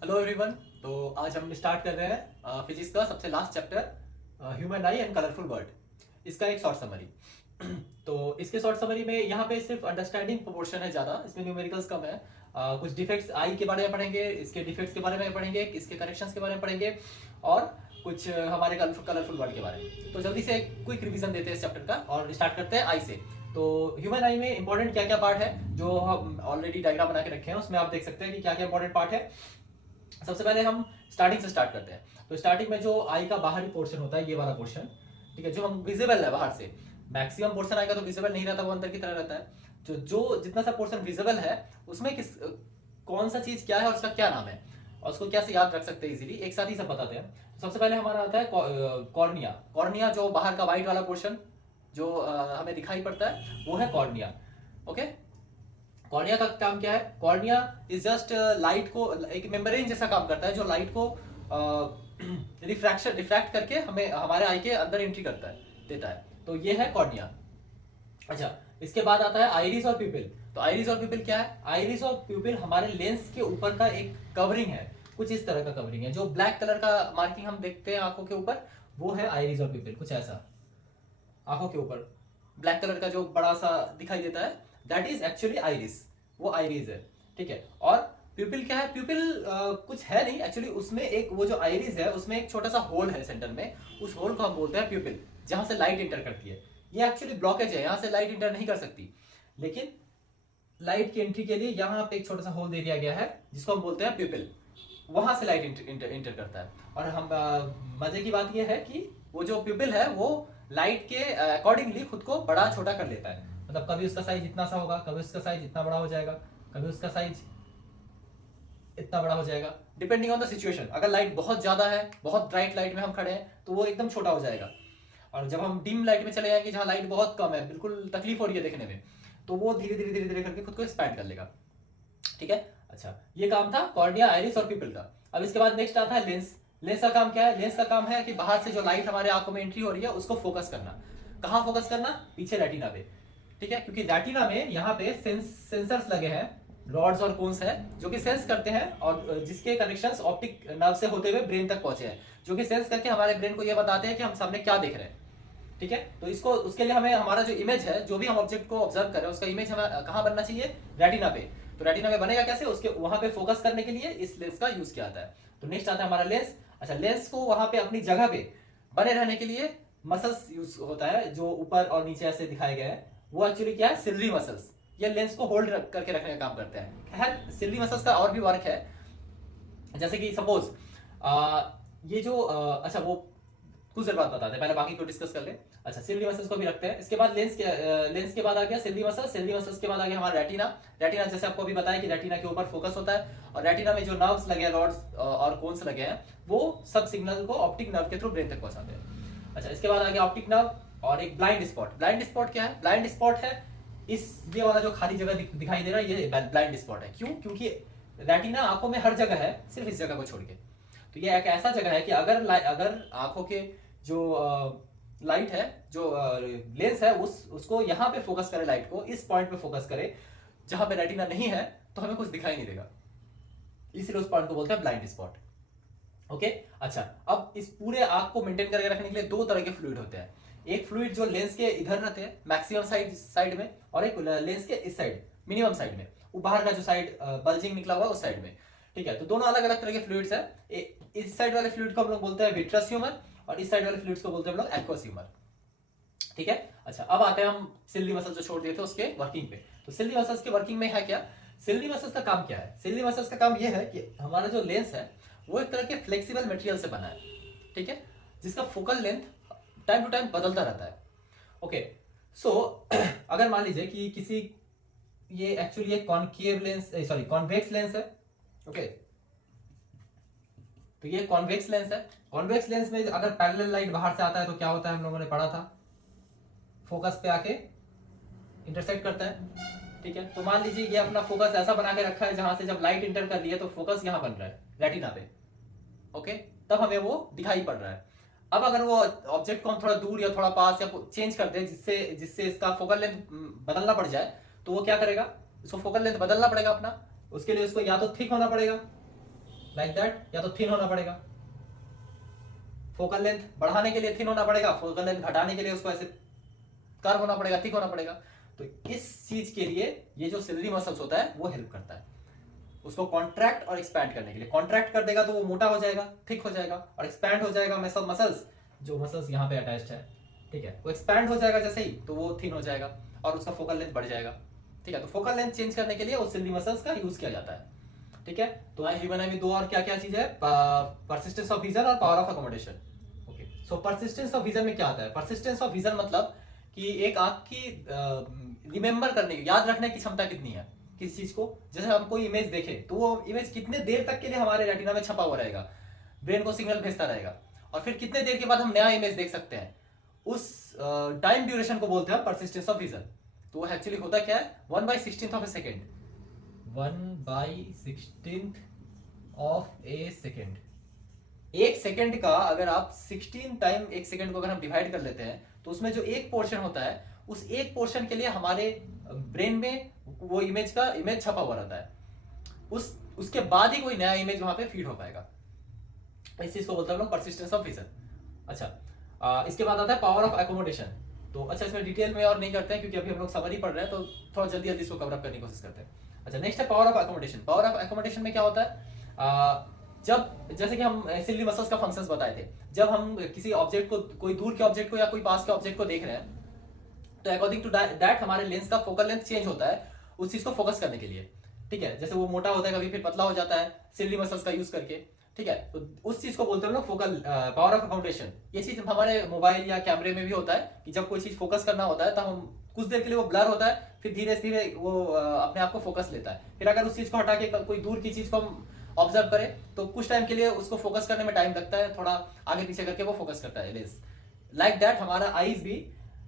Hello everyone. तो आज हम स्टार्ट कर रहे हैं फिजिक्स का सबसे last chapter human I and colourful world. इसका एक शॉर्ट समरी। तो इसके शॉर्ट समरी में यहाँ पे सिर्फ अंडरस्टैंडिंग पोर्शन है ज़्यादा, इसमें न्यूमेरिकल्स कम है। कुछ डिफेक्ट्स आई के बारे में पढ़ेंगे, इसके डिफेक्ट्स के बारे में पढ़ेंगे, इसके करेक्शंस के बारे में पढ़ेंगे और कुछ हमारे कलरफुल वर्ल्ड के बारे में। तो जल्दी से क्विक रिवीजन देते हैं इस चैप्टर का और स्टार्ट करते हैं आई से। तो ह्यूमन आई में इंपॉर्टेंट क्या क्या पार्ट है जो हम ऑलरेडी डायग्राम बना के रखे हैं, उसमें आप देख सकते हैं कि क्या क्या इंपॉर्टेंट पार्ट है। सबसे पहले हम स्टार्टिंग से स्टार्ट करते हैं। तो स्टार्टिंग में जो आई का बाहरी पोर्शन होता है, ये वाला पोर्शन, ठीक है, जो हम विजिबल है बाहर से। मैक्सिमम पोर्शन आएगा तो विजिबल नहीं रहता, वो अंदर की तरह रहता है। जो जो जितना सा पोर्शन विजिबल है उसमें कौन सा चीज क्या है और उसका क्या नाम है और उसको कैसे याद रख सकते हैं इजीली, एक साथ ही सब बताते हैं। सबसे पहले हमारा आता है कॉर्निया। कॉर्निया जो बाहर का व्हाइट वाला पोर्शन जो हमें दिखाई पड़ता है वो है कॉर्निया। ओके, कॉर्निया का काम क्या है? कॉर्निया इज जस्ट लाइट को, एक मेम्ब्रेन जैसा काम करता है जो लाइट को रिफ्रैक्ट करके हमें हमारे आई के अंदर एंट्री करता है, देता है। तो ये है कॉर्निया। अच्छा, इसके बाद आता है आइरिस और प्यूपिल। तो आइरिस और प्यूपिल क्या है? आइरिस और प्यूपिल हमारे लेंस के ऊपर का एक कवरिंग है, कुछ इस तरह का कवरिंग है। जो ब्लैक कलर का मार्किंग हम देखते हैं आंखों के ऊपर, वो है आइरिस और प्यूपिल। कुछ ऐसा आंखों के ऊपर ब्लैक कलर का जो बड़ा सा दिखाई देता है, दैट इज एक्चुअली आइरिस, वो आइरिस है, ठीक है। और प्यूपिल क्या है? प्यूपिल कुछ है नहीं एक्चुअली, उसमें एक वो जो आइरिस है उसमें एक छोटा सा होल है सेंटर में, उस होल को हम बोलते हैं प्यूपिल, जहां से लाइट इंटर करती है। ये एक्चुअली ब्लॉकेज है, यहां से लाइट इंटर नहीं कर सकती, लेकिन लाइट की एंट्री के लिए यहाँ पे एक छोटा सा होल दे दिया गया है जिसको हम बोलते हैं प्यूपिल, वहां से लाइट इंटर करता है। और हम मजे की बात यह है कि वो जो प्यूपिल है वो लाइट के अकॉर्डिंगली खुद को बड़ा छोटा कर लेता है। मतलब कभी उसका साइज इतना सा होगा, कभी उसका साइज इतना बड़ा हो जाएगा, कभी उसका साइज इतना बड़ा हो जाएगा, डिपेंडिंग ऑन द सिचुएशन। अगर लाइट बहुत ज्यादा है, बहुत ब्राइट लाइट में हम खड़े हैं, तो वो एकदम छोटा हो जाएगा। और जब हम डिम लाइट में चले जाएंगे जहां लाइट बहुत कम है, बिल्कुल तकलीफ हो रही है देखने में, तो वो धीरे धीरे धीरे धीरे करके खुद को एक्सपैंड कर लेगा, ठीक है। अच्छा, ये काम था कॉर्निया, आइरिस और प्यूपिल का। अब इसके बाद नेक्स्ट आता है लेंस। लेंस का काम क्या है? लेंस का काम है कि बाहर से जो लाइट हमारे आंखों में एंट्री हो रही है उसको फोकस करना। कहाँ फोकस करना? पीछे रेटिना पे, ठीक है। क्योंकि रेटिना में यहाँ पे सेंसर्स लगे हैं, रॉड्स और कोन्स है जो कि सेंस करते हैं और जिसके कनेक्शंस ऑप्टिक नर्व से होते हुए ब्रेन तक पहुंचे हैं, जो कि सेंस करके हमारे ब्रेन को ये बताते हैं कि हम सामने क्या देख रहे हैं, ठीक है। तो इसको, उसके लिए हमें हमारा जो इमेज है, जो भी हम ऑब्जेक्ट को ऑब्जर्व कर रहे हैं, उसका इमेज हमें कहाँ बनना चाहिए? रेटिना पे। तो रेटिना में बनेगा कैसे? उसके वहां पे फोकस करने के लिए इस लेंस का यूज किया जाता है। तो नेक्स्ट आता है हमारा लेंस। अच्छा, लेंस को वहां पे अपनी जगह पे बने रहने के लिए मसल्स यूज होता है जो ऊपर और नीचे ऐसे दिखाए गए हैं। वो एक्चुअली क्या है? Ciliary muscles. ये लेंस को होल्ड करके रखने का काम करते हैं। खैर, सिलरी मसल्स का और भी वर्क है, जैसे कि सपोज ये जो अच्छा, वो कुछ देर बाद बताते हैं, पहले बाकी को डिस्कस कर ले। अच्छा, सिलरी मसल्स को भी रखते हैं। इसके बाद लेंस के बाद आ गया सिलरी मसल्स। सिलरी मसल्स के बाद आ गया हमारा रेटिना। रेटिना जैसे आपको अभी बताया कि रेटिना के ऊपर फोकस होता है, और रेटिना में जो नर्व्स लगे हैं, रॉड्स और कोन्स लगे हैं, वो सब सिग्नल को ऑप्टिक नर्व के थ्रू ब्रेन तक पहुंचाते हैं। अच्छा, इसके बाद आ गया ऑप्टिक नर्व और एक ब्लाइंड स्पॉट। ब्लाइंड स्पॉट क्या है? ब्लाइंड स्पॉट है ये वाला जो खाली जगह दिखाई दे रहा है, ये ब्लाइंड स्पॉट है। क्यों? क्योंकि रेटिना आंखों में हर जगह है, सिर्फ इस जगह को छोड़ के। तो ये एक ऐसा जगह है कि अगर आंखों के जो लाइट है, जो लेंस है, उसको यहाँ पे फोकस करे, लाइट को इस पॉइंट पे फोकस करे जहां पे रेटिना नहीं है, तो हमें कुछ दिखाई नहीं देगा, इसलिए उस पॉइंट को बोलते हैं ब्लाइंड स्पॉट। ओके। अच्छा, अब इस पूरे आंख को मेंटेन करके रखने के लिए दो तरह के फ्लूइड होते हैं। एक फ्लूइड जो लेंस के इधर रहते हैं मैक्सिमम साइड में, और एक लेंस के इस साइड मिनिमम साइड में, वो बाहर का जो साइड बल्जिंग निकला हुआ है उस साइड में, ठीक है। तो दोनों अलग अलग तरह के फ्लूइड्स है। इस साइड वाले फ्लूइड को हम लोग बोलते हैं विट्रस ह्यूमर, और इस साइड वाले फ्लूइड्स को बोलते हैं हम लोग एक्वस ह्यूमर, ठीक है। अच्छा, अब आते हैं हम सिलरी मसल जो छोड़ दिए थे उसके वर्किंग पे। तो सिलरी मसल्स के वर्किंग में है क्या? सिलरी मसल्स का काम क्या है? सिलरी मसल्स का काम यह है कि हमारा जो लेंस है वो एक तरह के फ्लेक्सिबल मटेरियल से बना है, ठीक है, जिसका focal length time to time बदलता रहता है। ओके, सो अगर मान लीजिए कि किसी, ये एक्चुअली एक concave lens, sorry convex lens है। ओके, तो ये कॉन्वेक्स लेंस है। कॉन्वेक्स लेंस में अगर पैरेलल लाइट बाहर से आता है तो क्या होता है? हम लोगों ने पढ़ा था, फोकस पे आके इंटरसेक्ट करता है, ठीक है। तो मान लीजिए ये अपना फोकस ऐसा बना के रखा है जहां से जब लाइट इंटर कर रही है तो फोकस यहां बन रहा है रेटिना पे, ओके, तब हमें वो दिखाई पड़ रहा है। अब अगर वो ऑब्जेक्ट को हम थोड़ा दूर या थोड़ा पास या चेंज कर दें जिससे जिससे इसका फोकल लेंथ बदलना पड़ जाए, तो वो क्या करेगा? इसको फोकल लेंथ बदलना पड़ेगा अपना। उसके लिए उसको या तो थिक होना पड़ेगा, लाइक दैट, या तो थिन होना पड़ेगा, फोकल लेंथ बढ़ाने के लिए थिन होना पड़ेगा, फोकल लेंथ घटाने के लिए उसको ऐसे कर्व होना पड़ेगा, थिक होना पड़ेगा। तो इस चीज के लिए ये जो सिलरी मसल्स होता है वो हेल्प करता है उसको कॉन्ट्रैक्ट और एक्सपैंड करने के लिए। कॉन्ट्रैक्ट कर देगा तो वो मोटा हो जाएगा, थिक हो जाएगा, और एक्सपैंड हो जाएगा मसल्स, जो मसल्स यहाँ पे अटैच्ड है, ठीक है, वो एक्सपैंड हो जाएगा जैसे ही, तो वो थिन हो जाएगा और उसका फोकल लेंथ बढ़ जाएगा, ठीक है। तो फोकल लेंथ चेंज करने के लिए उस सिलरी मसल्स का यूज किया जाता है, ठीक है। तो ह्यूमन आई में दो और क्या क्या चीज है, परसिस्टेंस ऑफ विजन और power of accommodation. Okay, so persistence of vision में क्या आता है? परसिस्टेंस ऑफ विजन मतलब कि एक आंख की रिमेंबर करने की, याद रखने की क्षमता कितनी है किसी चीज को। जैसे हम कोई इमेज देखें तो वो इमेज कितने देर तक के लिए हमारे रेटिना में छपा हुआ रहेगा, ब्रेन को सिग्नल भेजता रहेगा, और फिर कितने देर के बाद हम नया इमेज देख सकते हैं, उस टाइम ड्यूरेशन को बोलते हैं परसिस्टेंस ऑफ विजन। तो एक्चुअली होता क्या है, 1/16 of A second, 1/16 of A second. एक सेकेंड का अगर आप 16 टाइम एक सेकेंड को अगर हम डिवाइड कर लेते हैं, तो उसमें जो एक पोर्शन होता है, उस एक पोर्शन के लिए हमारे ब्रेन में वो इमेज छपा हुआ रहता है। उसके बाद ही कोई नया इमेज वहां पे फीड हो पाएगा। इस चीज को बोलते हैं हम लोग परसिस्टेंस ऑफ विजन। अच्छा, इसके बाद आता है पावर ऑफ एकोमोडेशन। तो अच्छा, इसमें डिटेल में और नहीं करते हैं क्योंकि अभी हम लोग समरी पढ़ रहे हैं, तो थोड़ा जल्दी जल्दी इसको कवर अप करने की कोशिश करते हैं। अच्छा, नेक्स्ट है power of accommodation. Power of accommodation में क्या होता है, जब जैसे कि हम सिलरी मसल्स का फंक्शंस बताए थे, जब हम किसी ऑब्जेक्ट को, कोई दूर के ऑब्जेक्ट को या कोई पास के ऑब्जेक्ट को देख रहे हैं, तो अकॉर्डिंग टू दैट हमारे लेंस का फोकल लेंथ चेंज होता है उस चीज को फोकस करने के लिए, ठीक है। जैसे वो मोटा होता है कभी, फिर पतला हो जाता है सिलरी मसल्स का यूज करके, ठीक है। तो उस चीज को बोलते हैं हम लोग फोकल पावर ऑफ अकोमोडेशन। ये चीज हमारे मोबाइल या कैमरे में भी होता है कि जब कोई चीज फोकस करना होता है तो हम कुछ देर के लिए वो ब्लर होता है, फिर धीरे धीरे वो अपने आप को फोकस लेता है। फिर अगर उस चीज को हटा के कोई दूर की चीज को हम ऑब्जर्व करें तो कुछ टाइम के लिए उसको फोकस करने में टाइम लगता है, थोड़ा आगे पीछे करके वो फोकस करता है लेंस। लाइक दैट हमारा आईज भी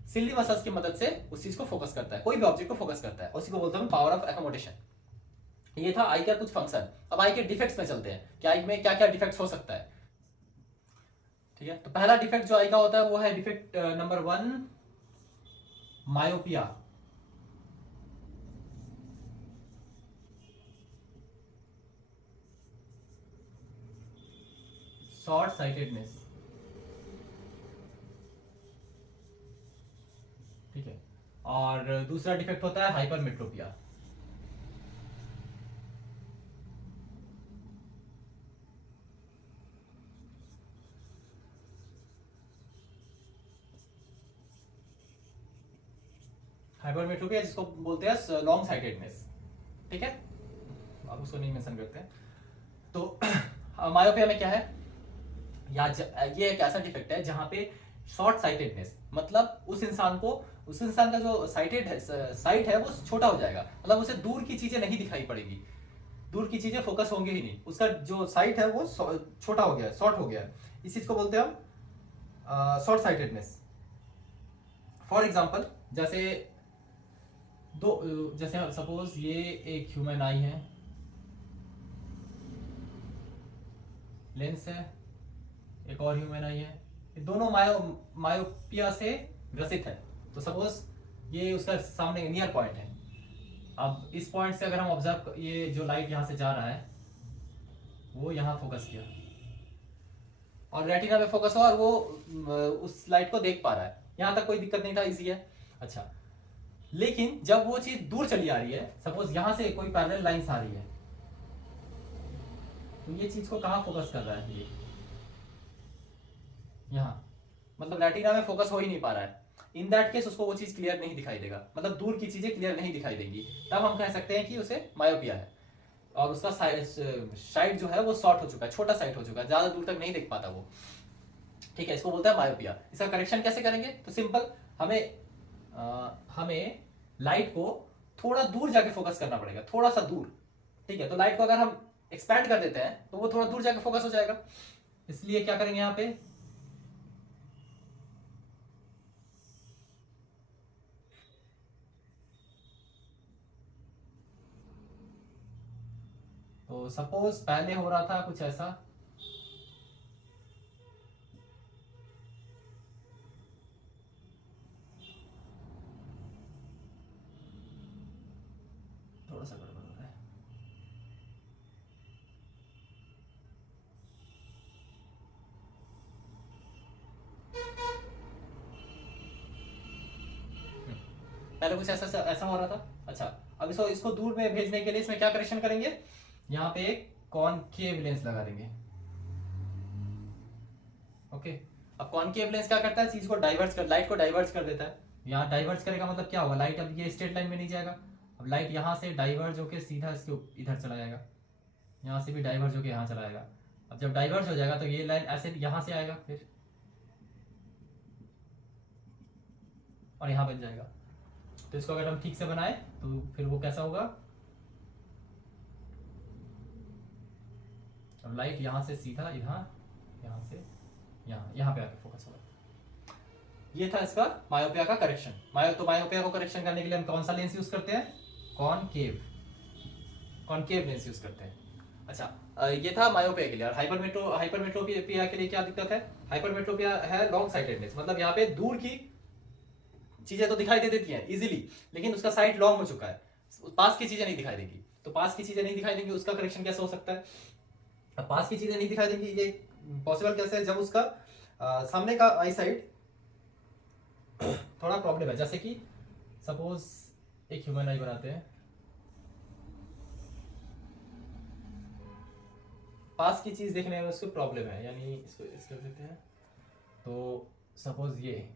सिलरी मसल्स की मदद से उस चीज को फोकस करता है, कोई भी ऑब्जेक्ट को फोकस करता है, उसी को बोलते हैं पावर ऑफ एकोमोडेशन। ये था आई का कुछ फंक्शन। अब आई के डिफेक्ट्स में चलते हैं कि आई में क्या क्या डिफेक्ट्स हो सकता है, ठीक है। तो पहला डिफेक्ट जो आई का होता है वो है defect number 1, myopia. Short sightedness, ठीक है। और दूसरा डिफेक्ट होता है हाइपरमेट्रोपिया। हाइपरमेट्रोपिया जिसको बोलते हैं लॉन्ग साइटेडनेस, ठीक है, आप उसको नहीं मेंशन करते हैं। तो मायोपिया में क्या है, ये एक ऐसा डिफेक्ट है जहां पे शॉर्ट साइटेडनेस मतलब उस इंसान का जो साइट है वो छोटा हो जाएगा, मतलब उसे दूर की चीजें नहीं दिखाई पड़ेगी, दूर की चीजें फोकस होंगी ही नहीं, उसका जो साइट है वो छोटा हो गया है, शॉर्ट हो गया है। इस चीज को बोलते हैं हम शॉर्ट साइटेडनेस। फॉर एग्जाम्पल, जैसे सपोज ये एक ह्यूमन आई है, लेंस है, एक और ह्यूमन आई है, ये दोनों मायोपिया से ग्रसित है। तो सपोज ये उसका सामने नियर पॉइंट है। अब इस पॉइंट से अगर हम ऑब्जर्व, ये जो लाइट यहां से जा रहा है वो यहां फोकस किया और रेटिना पे फोकस हुआ और वो उस लाइट को देख पा रहा है, यहां तक कोई दिक्कत नहीं था, इजी है। अच्छा, लेकिन जब वो चीज दूर चली आ रही है, सपोज यहां से कोई पैरेलल लाइंस आ रही है, तो ये चीज को कहां फोकस कर रहा है, ये यहाँ, मतलब रेटिना में फोकस हो ही नहीं पा रहा है। इन दैट केस उसको वो चीज क्लियर नहीं दिखाई देगा, मतलब दूर की चीजें क्लियर नहीं दिखाई देंगी, तब हम कह सकते हैं कि उसे मायोपिया है और उसका साइड जो है वो शॉर्ट हो चुका है, छोटा साइड हो चुका है, ज्यादा दूर तक नहीं देख पाता वो, ठीक है। इसको बोलते हैं मायोपिया। इसका करेक्शन कैसे करेंगे? तो सिंपल, हमें लाइट को थोड़ा दूर जाके फोकस करना पड़ेगा, थोड़ा सा दूर, ठीक है। तो लाइट को अगर हम एक्सपैंड कर देते हैं तो वो थोड़ा दूर जाके फोकस हो जाएगा, इसलिए क्या करेंगे यहाँ पे, तो सपोज पहले हो रहा था कुछ ऐसा, थोड़ा सा गड़बड़ हो रहा है, पहले कुछ ऐसा ऐसा हो रहा था। अच्छा, अब इसको इसको दूर में भेजने के लिए इसमें क्या करेक्शन करेंगे, यहाँ पे एक कॉनकेव लेंस लगा देंगे। ओके, अब कॉनकेव लेंस क्या करता है, चीज को डाइवर्स कर, लाइट को डाइवर्स कर देता है। यहाँ डाइवर्स करेगा मतलब क्या होगा, लाइट अब ये स्ट्रेट लाइन में नहीं जाएगा, अब लाइट यहाँ से डाइवर्ज होकर सीधा इसके इधर चला जाएगा, यहाँ से भी डाइवर्ज होकर यहाँ चला जाएगा। अब जब डाइवर्स हो जाएगा तो ये लाइन ऐसे यहाँ से आएगा फिर, और यहाँ बच जाएगा। तो इसको अगर हम ठीक से बनाए तो फिर वो कैसा होगा, अब लाइट यहाँ से सीधा इधर, यहाँ से यहाँ पे आके फोकस होगा। ये था इसका मायोपिया का करेक्शन। तो मायोपिया को करेक्शन करने के लिए हम कौन सा लेंस यूज करते हैं, कॉनकेव लेंस यूज करते हैं। अच्छा, ये था मायोपिया के लिए। और हाइपरमेट्रोपिया के लिए क्या दिक्कत है, हाइपरमेट्रोपिया है लॉन्ग साइटेडनेस, मतलब यहाँ पे दूर की चीजें तो दिखाई दे देती हैं इजीली, लेकिन उसका साइट लॉन्ग हो चुका है, पास की चीजें नहीं दिखाई देगी। तो पास की चीजें नहीं दिखाई देंगी, उसका करेक्शन कैसे हो सकता है। अब पास की चीजें नहीं दिखाई देंगी, ये पॉसिबल कैसे है, जब उसका सामने का आई साइड थोड़ा प्रॉब्लम है। जैसे कि सपोज एक ह्यूमन आई बनाते हैं, पास की चीज देखने में उसको प्रॉब्लम है, यानी इसको इसको देते हैं, तो सपोज ये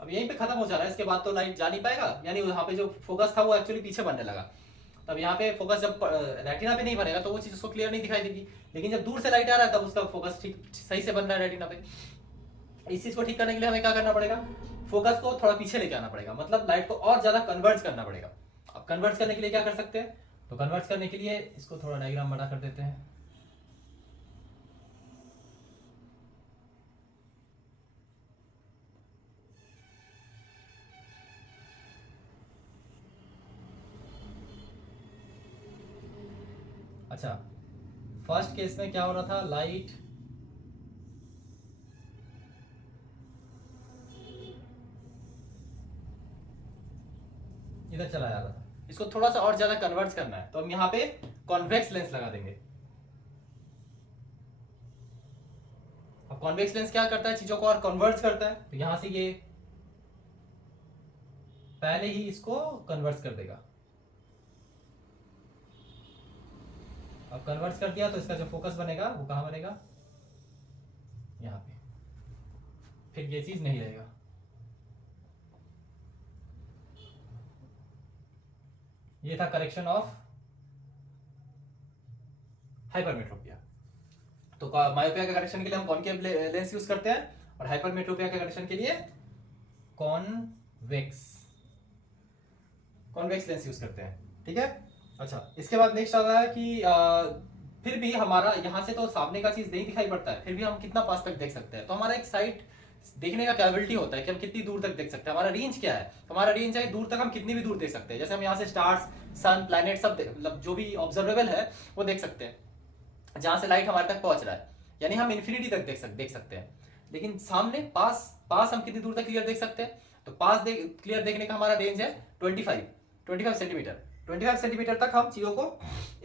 अब यहीं पे खत्म हो जा रहा है, इसके बाद तो लाइट जा नहीं पाएगा, यानी वहां पे जो फोकस था वो एक्चुअली पीछे बनने लगा। तब यहाँ पे फोकस जब रेटिना पे नहीं बनेगा तो वो चीज उसको क्लियर नहीं दिखाई देगी, लेकिन जब दूर से लाइट आ रहा है तब उसका फोकस ठीक सही से बन रहा है रेटिना पे। इस चीज को ठीक करने के लिए हमें क्या करना पड़ेगा, फोकस को थोड़ा पीछे लेके आना पड़ेगा, मतलब लाइट को और ज्यादा कन्वर्ट करना पड़ेगा। अब कन्वर्ट करने के लिए क्या कर सकते हैं, तो कन्वर्ट करने के लिए इसको थोड़ा डायग्राम बड़ा कर देते हैं। अच्छा, फर्स्ट केस में क्या हो रहा था, लाइट इधर चला जा रहा था, इसको थोड़ा सा और ज्यादा कन्वर्ट करना है, तो हम यहाँ पे कॉन्वेक्स लेंस लगा देंगे। अब कॉन्वेक्स लेंस क्या करता है, चीजों को और कन्वर्ट करता है, तो यहां से ये पहले ही इसको कन्वर्ट कर देगा। अब कन्वर्ट कर दिया तो इसका जो फोकस बनेगा वो कहां बनेगा, यहां पे, फिर ये चीज नहीं रहेगा। ये था करेक्शन ऑफ हाइपरमेट्रोपिया। तो मायोपिया के करेक्शन के लिए हम कॉनकेव लेंस यूज करते हैं, और हाइपरमेट्रोपिया के करेक्शन के लिए कॉन्वेक्स लेंस यूज करते हैं। ठीक है। अच्छा, इसके बाद नेक्स्ट आ रहा है कि फिर भी हमारा यहाँ से तो सामने का चीज नहीं दिखाई पड़ता है, फिर भी हम कितना पास तक देख सकते हैं। तो हमारा एक साइट देखने का कैपेबिलिटी होता है कि हम कितनी दूर तक देख सकते हैं, हमारा रेंज क्या है, हमारा रेंज है दूर तक हम कितनी भी दूर देख सकते हैं। जैसे हम यहाँ से स्टार्स, सन, प्लैनेट सब मतलब जो भी ऑब्जर्वेबल है वो देख सकते हैं, जहां से लाइट हमारे तक पहुंच रहा है, यानी हम इन्फिनिटी तक देख सकते हैं। लेकिन सामने पास हम कितनी दूर तक क्लियर देख सकते हैं, तो क्लियर देखने का हमारा रेंज है 25 सेंटीमीटर। 25 सेंटीमीटर तक हम चीजों को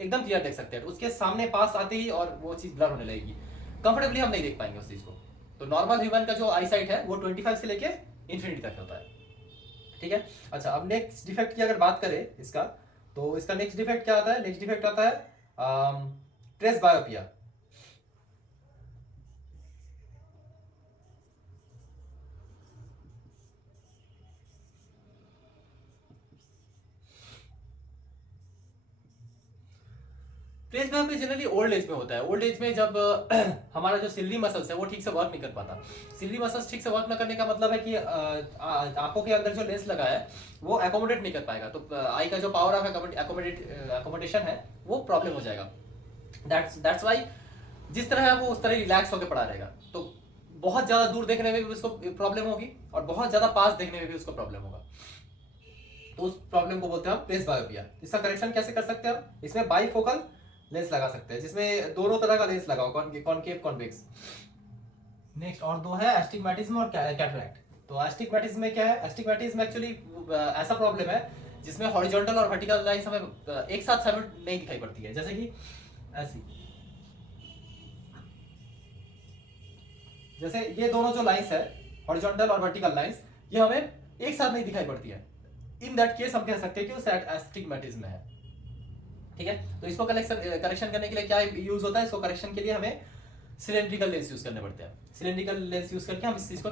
एकदम क्लियर देख सकते हैं। तो उसके सामने पास आते ही और वो चीज ब्लर होने लगेगी, कंफर्टेबली हम नहीं देख पाएंगे उस चीज को। तो नॉर्मल ह्यूमन का जो आई साइट है वो 25 से लेके इन्फिनिटी तक होता है। ठीक है। अच्छा, अब नेक्स्ट डिफेक्ट की अगर बात करें इसका, तो इसका नेक्स्ट डिफेक्ट क्या आता है, नेक्स्ट डिफेक्ट आता है presbyopia. Presbyopia generally old age में होता है। ओल्ड एज में जब हमारा जो सिल्ली मसल्स है वो ठीक से वर्क नहीं कर पाता। सिल्ली मसल्स ठीक से वर्क न करने का मतलब है कि आंखों के अंदर जो लेंस लगा है वो एकोमोडेट नहीं कर पाएगा, तो आई का जो पावर ऑफ एकोमोडेशन है वो प्रॉब्लम हो जाएगा। दैट्स वाई जिस तरह है वो उस तरह रिलैक्स होकर पड़ा रहेगा। तो बहुत ज्यादा दूर देखने में भी उसको प्रॉब्लम होगी और बहुत ज्यादा पास देखने में भी उसको प्रॉब्लम होगा। तो उस प्रॉब्लम को बोलते हैं हम प्रेसबायोपिया। इसका करेक्शन कैसे कर सकते हैं हम, इसमें बाइफोकल लेंस लगा सकते हैं जिसमें दोनों तरह का लेंस लगाओ, कॉनकेव, कॉन्वेक्स। नेक्स्ट और दो है एस्टिग्मेटिज्म और कैटरैक्ट। तो एस्टिग्मेटिज्म में क्या है, एस्टिग्मेटिज्म एक्चुअली ऐसा प्रॉब्लम है जिसमें हॉरिजॉन्टल और वर्टिकल लाइंस हमें एक साथ सैल्यूट नहीं दिखाई पड़ती है, जैसे कि ऐसी, जैसे ये दोनों जो लाइंस है हॉरिजॉन्टल और वर्टिकल लाइंस, ये हमें एक साथ नहीं दिखाई पड़ती है। इन दैट केस हम कह सकते हैं कि वो एस्टिग्मेटिज्म है। ठीक है, तो इसको करेक्शन करने के लिए क्या यूज होता है, इसको करेक्शन के लिए हमें सिलेंड्रिकल लेंस यूज करने पड़ते हैं। सिलेंड्रिकल लेंस यूज करके हम इस चीज को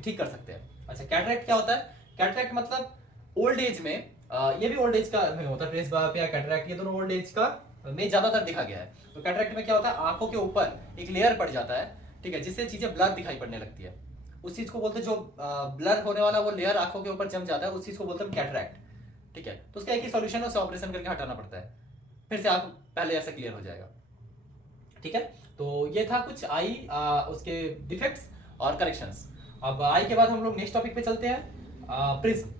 ठीक कर सकते हैं। अच्छा, कैटरेक्ट क्या होता है? कैटरेक्ट मतलब ओल्ड एज में, ये भी ओल्ड एज का में होता है, प्रेस बाप या कैटरेक्ट, ये दोनों ओल्ड एज का में ज्यादातर देखा गया है। तो कैटरेक्ट में क्या होता है, आंखों के ऊपर एक लेयर पड़ जाता है, ठीक है, जिससे चीजें ब्लर दिखाई पड़ने लगती है। उस चीज को बोलते हैं, जो ब्लर होने वाला वो लेयर आंखों के ऊपर जम जाता है, उस चीज को बोलते हैं कैटरेक्ट। ठीक है, तो उसका एक ही सॉल्यूशन है, उसे ऑपरेशन करके हटाना पड़ता है, फिर से आंख पहले ऐसा क्लियर हो जाएगा। ठीक है, तो ये था कुछ आई उसके डिफेक्ट्स और करेक्शंस। अब आई के बाद हम लोग नेक्स्ट टॉपिक पे चलते हैं, प्रिज्म।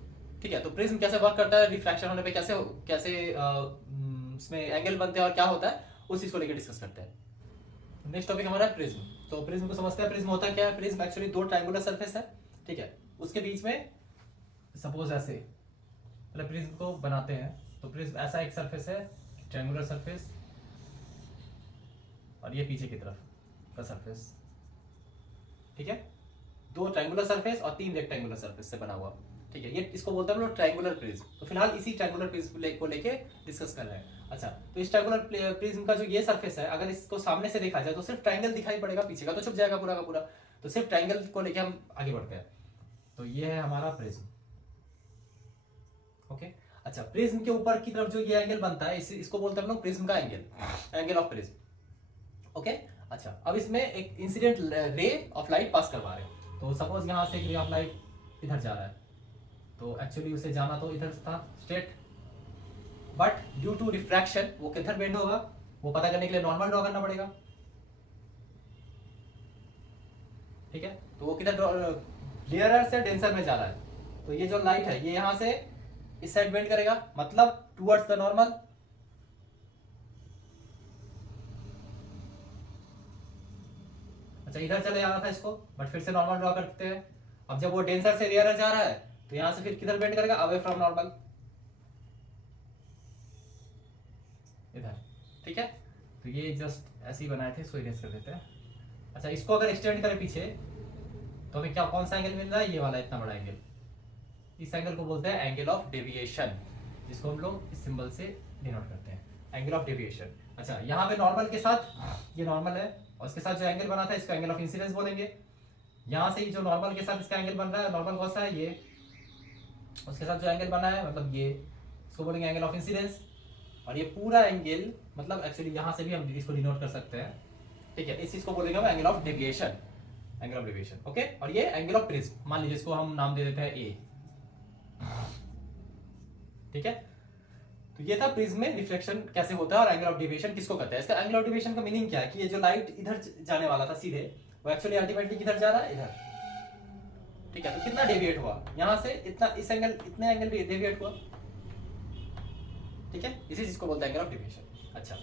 ठीक है, तो प्रिज्म कैसे वर्क करता है, रिफ्रैक्शन होने पे कैसे कैसे इसमें एंगल बनते हैं और क्या होता है, उस चीज को लेकर डिस्कस करते हैं। नेक्स्ट टॉपिक हमारा है प्रिज्म। तो प्रिज्म को समझते हैं, प्रिज्म होता क्या है। प्रिज्म एक्चुअली दो ट्रायंगुलर सरफेस है, ठीक है, उसके बीच में सपोज ऐसे मतलब प्रिज्म को बनाते हैं, तो प्रिज्म ऐसा एक सरफेस है, ट्रायंगुलर सरफेस, और ये पीछे की तरफ का सरफेस। ठीक है, दो ट्रायंगुलर सरफेस और तीन रेक्टेंगुलर सरफेस से बना हुआ। ठीक है, ये इसको बोलते हैं हम लोग ट्रायंगुलर प्रिज्म। तो फिलहाल इसी ट्रायंगुलर प्रिज्म को लेके डिस्कस कर रहे हैं। अच्छा, तो इस ट्रायंगुलर प्रिज्म का जो ये सरफेस है, अगर इसको सामने से देखा जाए तो सिर्फ ट्रायंगल दिखाई पड़ेगा, पीछे का तो छुप जाएगा पूरा का पूरा। तो सिर्फ ट्रायंगल को लेके हम आगे बढ़ते हैं। तो ये है हमारा प्रिज्म। ओके, अच्छा, प्रिज्म के ऊपर की तरफ जो ये एंगल बनता है, इसको बोलते हैं हम लोग प्रिज्म का angle, angle of prism. Okay, अच्छा, अब इसमें एक incident ray of light pass करवा रहे हैं। तो सपोज यहाँ से एक रे ऑफ लाइट इधर जा रहा है, तो एक्चुअली उसे जाना तो इधर था straight, but due to refraction वो किधर बेंड होगा, वो पता करने के लिए नॉर्मल ड्रॉ करना पड़ेगा। ठीक है, तो वो किधर क्लियरर से डेंसर में जा रहा है, तो ये जो लाइट है ये यहां से इस साइड बेंड करेगा, मतलब टुवर्ड्स द नॉर्मल। अच्छा, इधर चले जाना था इसको, बट फिर से नॉर्मल ड्रॉ करते हैं। अब जब वो डेंसर से रेयरर जा रहा है, तो यहां से फिर किधर बेंड करेगा, अवे फ्रॉम नॉर्मल, इधर। ठीक है, तो ये जस्ट ऐसे ही बनाए थे, इसको इरेज कर देते हैं। अच्छा, इसको अगर एक्सटेंड करें पीछे, तो हमें क्या कौन सा एंगल मिल रहा है, ये वाला इतना बड़ा एंगल। इस एंगल को बोलते हैं एंगल ऑफ डेविएशन, जिसको हम लोग इस सिंबल से डिनोट करते हैं, एंगल ऑफ डेविएशन। अच्छा, यहाँ पे नॉर्मल के साथ ये नॉर्मल है, और इसके साथ जो एंगल बना था इसको एंगल ऑफ इंसिडेंस बोलेंगे। यहाँ से जो नॉर्मल के साथ इसका एंगल बन रहा है, नॉर्मल कौन सा है, ये, उसके साथ जो एंगल बना है मतलब ये, इसको बोलेंगे एंगल ऑफ इंसिडेंस। और ये पूरा एंगल मतलब एक्चुअली यहाँ से भी हम इसको डिनोट कर सकते हैं। ठीक है, इस चीज को बोलेंगे हम angle of deviation, angle of deviation. Okay, और ये एंगल ऑफ प्रिज्म, मान लीजिए इसको हम नाम दे देते हैं ए। ठीक है, तो ये था प्रिज्म में रिफ्लेक्शन कैसे होता है और एंगल ऑफ डेविएशन किसको कहते हैं। इसका एंगल ऑफ डेविएशन का मीनिंग क्या है कि ये जो लाइट इधर जाने वाला था सीधे, वो एक्चुअली अल्टीमेटली किधर जा रहा है, इधर। ठीक है, तो कितना डेविएट हुआ यहां से, इतना, इस एंगल, इतने एंगल भी डेविएट हुआ। ठीक है, इसी चीज को बोलते हैं एंगल ऑफ डेविएशन। अच्छा,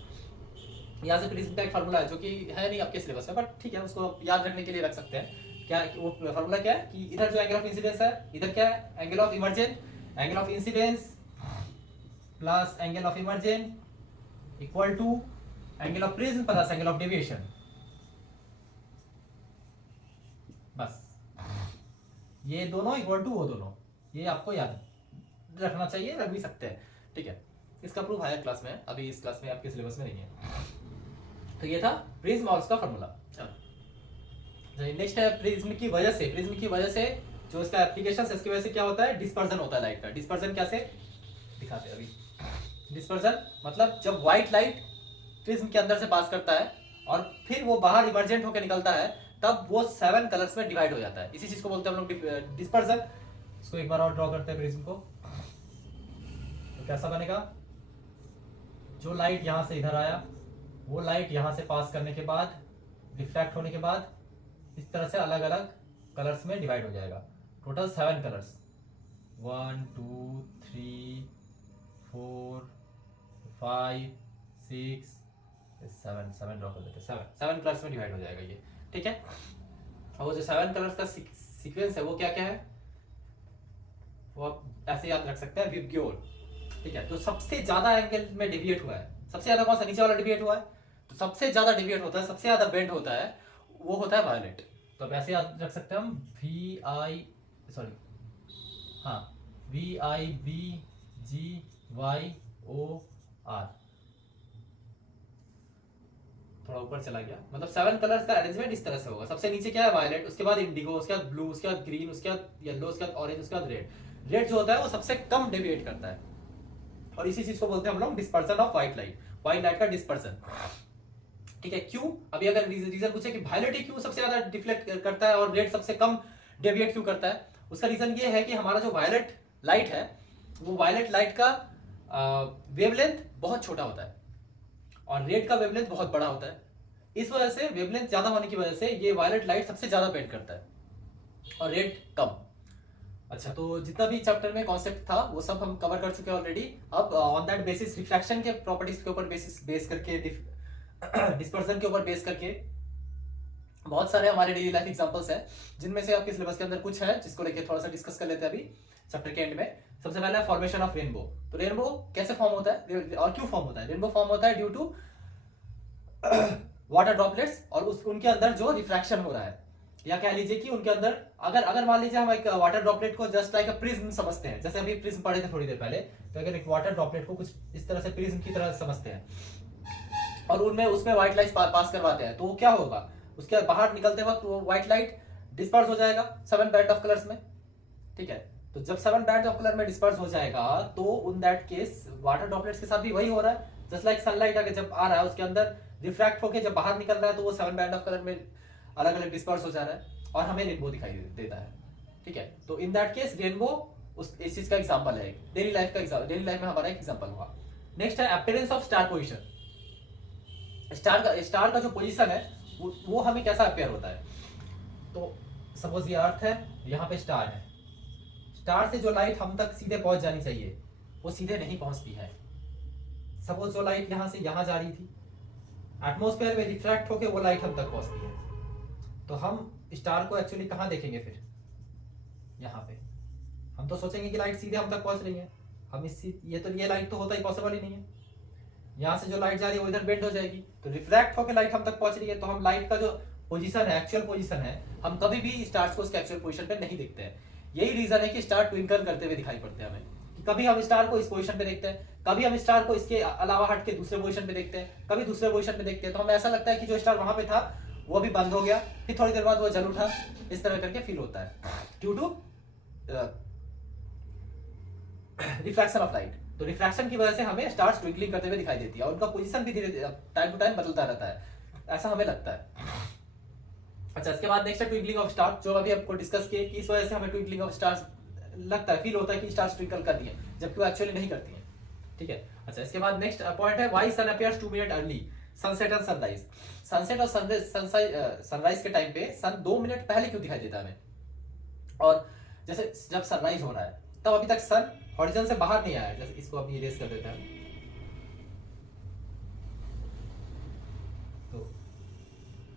यहाँ से प्रिज्म का एक फार्मूला है जो कि है नहीं आपके सिलेबस में, बट ठीक है, उसको याद रखने के लिए रख सकते हैं। क्या वो फार्मूला क्या है कि इधर जो एंगल ऑफ इंसिडेंस है, इधर क्या है, angle of emergent, angle of incidence plus angle of emergent equal to angle of prism plus angle of deviation. बस, ये दोनों इक्वल टू वो दोनों, ये आपको याद रखना चाहिए, रख भी सकते हैं। ठीक है, इसका प्रूफ हायर क्लास में है, अभी इस क्लास में आपके सिलेबस में नहीं है। तो ये था प्रिज्म और उसका फार्मूला। नेक्स्ट है प्रिज्म की वजह से, प्रिज्म की वजह से जो इसका एप्लीकेशन है, इसकी वजह से क्या होता है, डिस्पर्जन होता है लाइट का। डिस्पर्जन कैसे दिखाते हैं अभी। डिस्पर्जन मतलब जब व्हाइट लाइट प्रिज्म के अंदर से पास करता है और फिर वो बाहर इमर्जेंट होकर निकलता है, तब वो 7 कलर्स में डिवाइड हो जाता है। इसी चीज को बोलते हैं हम लोग डिस्पर्जन। इसको एक बार और ड्रॉ करते हैं प्रिज्म को, तो कैसा बनेगा, जो लाइट यहां से इधर आया, वो लाइट यहां से पास करने के बाद, रिफ्रैक्ट होने के बाद, इस तरह से अलग अलग कलर्स में डिवाइड हो जाएगा। टोटल 7 कलर्स, 1 2 3 4 5 6 7 ड्रॉ कर देते हैं, 7 कलर्स में डिवाइड हो जाएगा ये। ठीक है, और वो जो 7 कलर्स का सीक्वेंस है वो क्या क्या है, वो आप ऐसे याद रख सकते हैं, विबग्योर। ठीक है, तो सबसे ज्यादा एंगल में डिविएट हुआ है, सबसे ज्यादा कौन सा, नीचे वाला डिविएट हुआ है, तो सबसे ज्यादा डिविएट होता है, सबसे ज्यादा बेंड होता है, वो होता है वायलेट। तो अब ऐसे याद रख सकते हैं हम, वी आई सॉरी हाँ VIBGYOR, थोड़ा ऊपर चला गया, मतलब 7 कलर्स का अरेंजमेंट इस तरह से होगा। सबसे नीचे क्या है, वायलेट, उसके बाद इंडिगो, उसके बाद ब्लू, उसके बाद ग्रीन, उसके बाद येलो, उसके बाद ऑरेंज, उसके बाद रेड। रेड जो होता है वो सबसे कम डेविएट करता है, और इसी चीज को बोलते हैं हम लोग dispersion of white light, white light का डिस्पर्सन। ठीक है, क्यों, अभी अगर रीजन पूछे कि वायलेट ही क्यों सबसे ज्यादा डिफ्लेक्ट करता है और रेड सबसे कम डेविएट क्यों करता है, उसका रीजन ये है कि हमारा जो वायलेट लाइट है, वो वायलेट लाइट का वेवलेंथ बहुत छोटा होता है और रेड का वेवलेंथ बहुत बड़ा होता है। इस वजह से वेवलेंथ ज्यादा होने की वजह से ये वायलेट लाइट सबसे ज्यादा बेंड करता है और रेड कम। अच्छा, तो जितना भी चैप्टर में कॉन्सेप्ट था वो सब हम कवर कर चुके हैं ऑलरेडी। अब ऑन दैट बेसिस रिफ्रैक्शन के प्रॉपर्टीज के ऊपर बेस करके, डिस्पर्सन के ऊपर बेस करके बहुत सारे हमारे डेली लाइफ एग्जांपल्स हैं, जिनमें से आपके सिलेबस के अंदर कुछ है जिसको लेके थोड़ा सा डिस्कस कर लेते हैं अभी चैप्टर के एंड में। सबसे पहला है फॉर्मेशन ऑफ रेनबो। तो रेनबो कैसे फॉर्म होता है और क्यों फॉर्म होता है? रेनबो फॉर्म होता है ड्यू टू वाटर ड्रॉपलेट्स और उनके अंदर जो रिफ्रैक्शन हो रहा है, या कह लीजिए कि उनके अंदर अगर मान लीजिए हम एक वाटर ड्रॉपलेट को जस्ट लाइक अ प्रिज्म समझते हैं, जैसे अभी प्रिज्म पढ़े थे थोड़ी देर पहले, तो अगर एक वाटर ड्रॉपलेट को कुछ इस तरह से प्रिज्म की तरह समझते हैं और उनमें उसमें व्हाइट लाइट पास करवाते हैं, तो वो क्या होगा, उसके बाहर निकलते वक्त वो व्हाइट लाइट डिस्पर्स हो जाएगा 7 बैंड ऑफ कलर्स में। ठीक है, तो जब 7 बैंड ऑफ कलर में डिस्पर्स हो जाएगा तो in that case water droplets के साथ भी वही हो रहा है, जस्ट लाइक सनलाइट अगर जब आ रहा है उसके अंदर रिफ्रैक्ट होकर जब बाहर निकल रहा है तो वो 7 बैंड ऑफ कलर में अलग अलग डिस्पर्स हो जा रहा है और हमें रेनबो दिखाई देता है। ठीक है, तो इन दैट केस रेनबो इस चीज का एग्जांपल है, डेली लाइफ का डेली लाइफ में हमारा एक एग्जांपल हुआ। नेक्स्ट है appearance of star position. Star का जो पोजीशन है वो हमें कैसा अपेयर होता है, तो सपोज ये अर्थ है, यहाँ पे स्टार है, स्टार से जो लाइट हम तक सीधे पहुंच जानी चाहिए वो सीधे नहीं पहुंचती है। सपोज जो लाइट यहाँ से यहाँ जा रही थी, एटमॉस्फेयर में रिफ्रैक्ट होकर वो लाइट हम तक पहुंचती है, तो हम स्टार को एक्चुअली कहाँ देखेंगे फिर, यहाँ पे। हम तो सोचेंगे कि लाइट सीधे हम तक पहुंच रही है, हम ये लाइट तो होता ही पॉसिबल ही नहीं है। यहाँ से जो लाइट जा रही है वो इधर बेंड हो जाएगी, तो रिफ्रैक्ट होकर लाइट हम तक पहुंच रही है, तो हम लाइट का जो पोजीशन है, एक्चुअल पोजीशन है, हम कभी भी स्टार्स को उसके एक्चुअल पोजीशन पे नहीं देखते हैं। यही रीजन है कि स्टार ट्विंकल करते हुए दिखाई पड़ते हैं हमें, कि कभी हम स्टार को इस पोजीशन पे देखते हैं, कभी हम स्टार को इसके अलावा हट के दूसरे पोजीशन पे देखते हैं, कभी दूसरे पोजीशन पे देखते हैं, तो हमें ऐसा लगता है कि जो स्टार वहां पे था वो अभी बंद हो गया, फिर थोड़ी देर बाद वो जल उठा, इस तरह करके फील होता है due to refraction of light. तो रिफ्रैक्शन की वजह से हमें स्टार्स ट्विंकलिंग करते हुए दिखाई देती है और उनका पोजीशन भी धीरे टाइम टू टाइम बदलता रहता है, ऐसा हमें लगता है। अच्छा, इसके बाद नेक्स्ट है ट्विंकलिंग ऑफ स्टार, जो अभी आपको डिस्कस किए कि इस वजह से हमें ट्विंकलिंग ऑफ स्टार्स लगता है, फील होता है कि स्टार्स ट्विंकल कर रही है जबकि वो एक्चुअली नहीं करती है। ठीक है, अच्छा, इसके बाद नेक्स्ट पॉइंट है why sun appears 2 minute early, sunset and sunrise. Sunset और सनराइज के टाइम पे सन 2 मिनट पहले क्यों दिखाई देता है हमें, और जैसे जब सनराइज हो रहा है तब अभी तक सन हॉरिजन से बाहर नहीं आया है, जैसे इसको अभी इरेज कर देते हैं, तो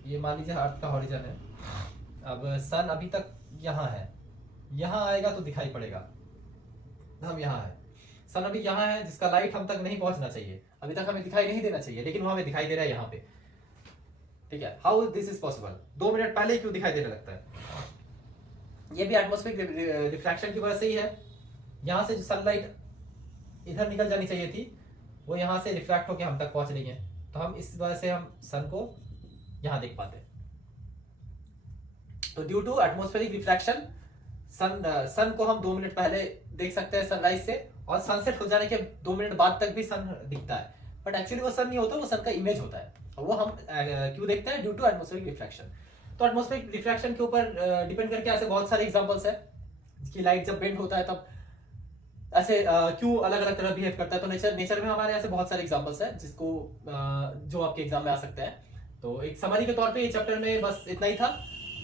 ये मान लीजिए अर्थ का हॉरिजन है, अब सन अभी तक यहाँ है, यहाँ आएगा तो दिखाई पड़ेगा, हम यहाँ है, सन अभी यहाँ है जिसका लाइट हम तक नहीं पहुंचना चाहिए, अभी तक हमें दिखाई नहीं देना चाहिए, लेकिन वो हमें दिखाई दे रहा है यहाँ पे। ठीक है, how this is possible, 2 minute पहले क्यों दिखाई देने लगता है? ये भी एटमॉस्फेरिक रिफ्रैक्शन की वजह से ही है। यहाँ से जो सनलाइट इधर निकल जानी चाहिए थी वो यहाँ से रिफ्रैक्ट होकर हम तक पहुंच रही है, तो हम इस वजह से हम सन को यहाँ देख पाते हैं। तो ड्यू टू एटमॉस्फेरिक रिफ्रैक्शन सन को हम 2 मिनट पहले देख सकते हैं सनराइज से, और सनसेट हो जाने के 2 मिनट बाद तक भी सन दिखता है, बट एक्चुअली वो सन नहीं होता, वो सन का इमेज होता है, और वो हम क्यों देखते हैं, ड्यू टू एटमॉस्फेरिक रिफ्रैक्शन। तो एटमॉस्फेरिक रिफ्रैक्शन के ऊपर डिपेंड करके ऐसे बहुत सारे एग्जांपल्स है कि लाइट जब बेंड होता है तब ऐसे क्यों अलग अलग तरह बिहेव करता है। तो नेचर में हमारे ऐसे बहुत सारे एग्जांपल्स हैं जिसको जो आपके एग्जाम में आ सकते हैं। तो एक समरी के तौर पे ये चैप्टर में बस इतना ही था,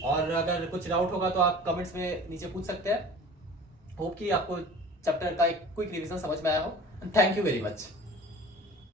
और अगर कुछ डाउट होगा तो आप कमेंट्स में नीचे पूछ सकते हैं। होप कि आपको चैप्टर का एक क्विक रिवीजन समझ में आया हो। Thank you very much.